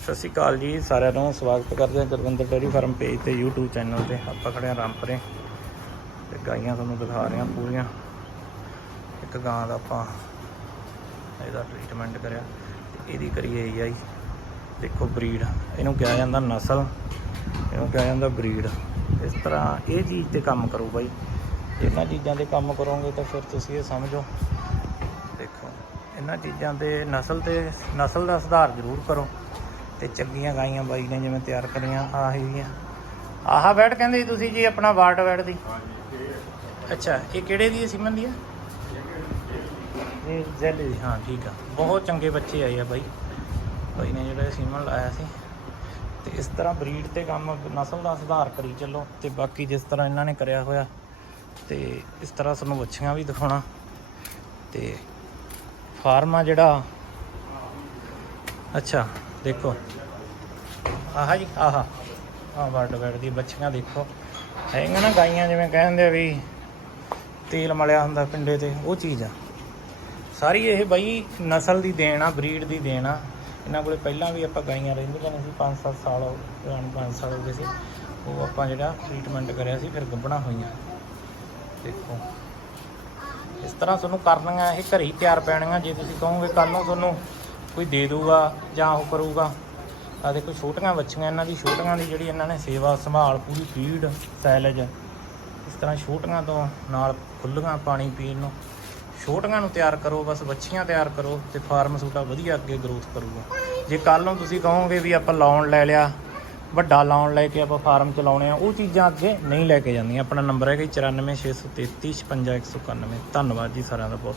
ਸਤਿ ਸ਼੍ਰੀ ਅਕਾਲ ਜੀ, ਸਾਰਿਆਂ ਨੂੰ ਸਵਾਗਤ ਕਰਦੇ ਹਾਂ ਗੁਰਵਿੰਦਰ ਡੇਅਰੀ ਫਾਰਮ ਪੇਜ ਤੇ YouTube ਚੈਨਲ ਤੇ। ਆਪਾਂ ਖੜੇ ਹਾਂ ਰਾਮਪਰੇ ਤੇ ਗਾਈਆਂ ਤੁਹਾਨੂੰ ਦਿਖਾ ਰਹੇ ਹਾਂ ਪੂਰੀਆਂ। ਇੱਕ ਗਾਂ ਦਾ ਆਪਾਂ ਇਹਦਾ ਟ੍ਰੀਟਮੈਂਟ ਕਰਿਆ ਤੇ ਇਹਦੀ ਕਰੀਏ ਆਈ ਦੇਖੋ ਬਰੀਡ ਇਹਨੂੰ ਕਿਹਾ ਜਾਂਦਾ ਨਸਲ, ਇਹਨੂੰ ਕਿਹਾ ਜਾਂਦਾ ਬਰੀਡ ਇਸ ਤਰ੍ਹਾਂ ਇਹ ਚੀਜ਼ ਤੇ ਕੰਮ ਕਰੋ ਬਾਈ। ਇਹਨਾਂ ਚੀਜ਼ਾਂ ਤੇ ਕੰਮ ਕਰੋਗੇ ਤਾਂ ਫਿਰ ਤੁਸੀਂ ਇਹ ਸਮਝੋ। ਦੇਖੋ, ਇਹਨਾਂ ਚੀਜ਼ਾਂ ਤੇ ਨਸਲ ਤੇ, ਨਸਲ ਦਾ ਸੁਧਾਰ ਜ਼ਰੂਰ ਕਰੋ। ਤੇ ਚੰਗੀਆਂ ਗਾਈਆਂ ਬਾਈ ਨੇ ਜਿਵੇਂ ਤਿਆਰ ਕਰੀਆਂ ਆਹ ਹੈਗੀਆਂ ਆਹ ਬੈਡ ਕਹਿੰਦੇ ਤੁਸੀਂ ਜੀ ਆਪਣਾ ਵਾਰਡ ਬੈਡ ਦੀ। ਅੱਛਾ ਇਹ ਕਿਹੜੇ ਦੀ ਸਿਮਨ ਦੀ ਹੈ? ਇਹ ਜ਼ੈਲ ਦੀ। ਹਾਂ ਠੀਕ ਆ। ਬਹੁਤ ਚੰਗੇ ਬੱਚੇ ਆਏ ਆ ਬਾਈ। ਬਾਈ ਨੇ ਜਿਹੜਾ ਸੀਮਨ ਲਾਇਆ ਸੀ। ਤੇ ਇਸ ਤਰ੍ਹਾਂ ਬਰੀਡ ਤੇ ਕੰਮ ਨਸਲ ਦਾ ਸੁਧਾਰ ਕਰੀ ਚੱਲੋ ਤੇ ਬਾਕੀ ਜਿਸ ਤਰ੍ਹਾਂ ਇਹਨਾਂ ਨੇ ਕਰਿਆ ਹੋਇਆ ਤੇ ਇਸ ਤਰ੍ਹਾਂ ਤੁਹਾਨੂੰ ਬੱਚੀਆਂ ਵੀ ਦਿਖਾਉਣਾ। ਤੇ ਫਾਰਮ ਆ ਜਿਹੜਾ। ਅੱਛਾ। ਦੇਖੋ। ਆਹ ਜੀ, ਆਹ। ਆਹ ਵਰਡ ਵਰਡ ਦੀ ਬੱਚੀਆਂ ਦੇਖੋ। ਹੈਗੀਆਂ ਨਾ ਗਾਈਆਂ ਜਿਵੇਂ ਕਹਿੰਦੇ ਆ ਵੀ ਤੇਲ ਮਲਿਆ ਹੁੰਦਾ ਪਿੰਡੇ ਤੇ, ਉਹ ਚੀਜ਼ ਆ। ਸਾਰੀ ਇਹ ਬਈ ਨਸਲ ਦੀ ਦੇਣ ਆ, ਬਰੀਡ ਦੀ ਦੇਣ ਆ। ਇਹਨਾਂ ਕੋਲੇ ਪਹਿਲਾਂ ਵੀ ਆਪਾਂ ਗਾਈਆਂ ਰਹਿੰਦੀਆਂ ਨੇ ਸੀ 5-7 ਸਾਲ ਹੋ ਪੁਰਾਣੇ 5 ਸਾਲ ਹੋ ਗਏ ਸੀ। ਉਹ ਆਪਾਂ ਜਿਹੜਾ ਟ੍ਰੀਟਮੈਂਟ ਕਰਿਆ ਸੀ, ਫਿਰ ਗੱਭਣਾ ਹੋਈਆਂ। ਦੇਖੋ। ਇਸ ਤਰ੍ਹਾਂ ਤੁਹਾਨੂੰ ਕਰਨੀਆਂ, ਇਹ ਘਰੇ ਹੀ ਤਿਆਰ ਪੈਣੀਆਂ। ਜੇ ਤੁਸੀਂ ਕਹੋਗੇ ਕੱਲ ਨੂੰ ਤੁਹਾਨੂੰ ਕੋਈ ਦੇ ਦੂਗਾ ਜਾਂ ਉਹ ਕਰੂਗਾ। ਆ ਦੇਖੋ, ਛੋਟੀਆਂ ਬੱਚੀਆਂ, ਇਹਨਾਂ ਦੀ ਛੋਟੀਆਂ ਦੀ ਜਿਹੜੀ ਇਹਨਾਂ ਨੇ ਸੇਵਾ ਸੰਭਾਲ, ਪੂਰੀ ਫੀਡ, ਸੈਲਜ, ਇਸ ਤਰ੍ਹਾਂ ਛੋਟੀਆਂ ਤੋਂ ਨਾਲ ਖੁੱਲੀਆਂ ਪਾਣੀ ਪੀਣ ਨੂੰ। ਛੋਟੀਆਂ ਨੂੰ ਤਿਆਰ ਕਰੋ, ਬਸ ਬੱਚੀਆਂ ਤਿਆਰ ਕਰੋ ਤੇ ਫਾਰਮ ਤੁਹਾਡਾ ਵਧੀਆ ਅੱਗੇ ਗਰੋਥ ਕਰੂਗਾ। ਜੇ ਕੱਲ ਨੂੰ ਤੁਸੀਂ ਕਹੋਗੇ ਵੀ ਆਪਾਂ ਲਾਉਣ ਲੈ ਲਿਆ, ਵੱਡਾ ਲਾਉਣ ਲੈ ਕੇ ਆਪਾਂ ਫਾਰਮ ਚਲਾਉਣੇ ਆ, ਉਹ ਚੀਜ਼ਾਂ ਅੱਗੇ ਨਹੀਂ ਲੈ ਕੇ ਜਾਂਦੀਆਂ। ਆਪਣਾ ਨੰਬਰ ਹੈਗਾ ਜੀ 94633 55191 ਧੰਨਵਾਦ ਜੀ ਸਾਰਿਆਂ ਦਾ ਬਹੁਤ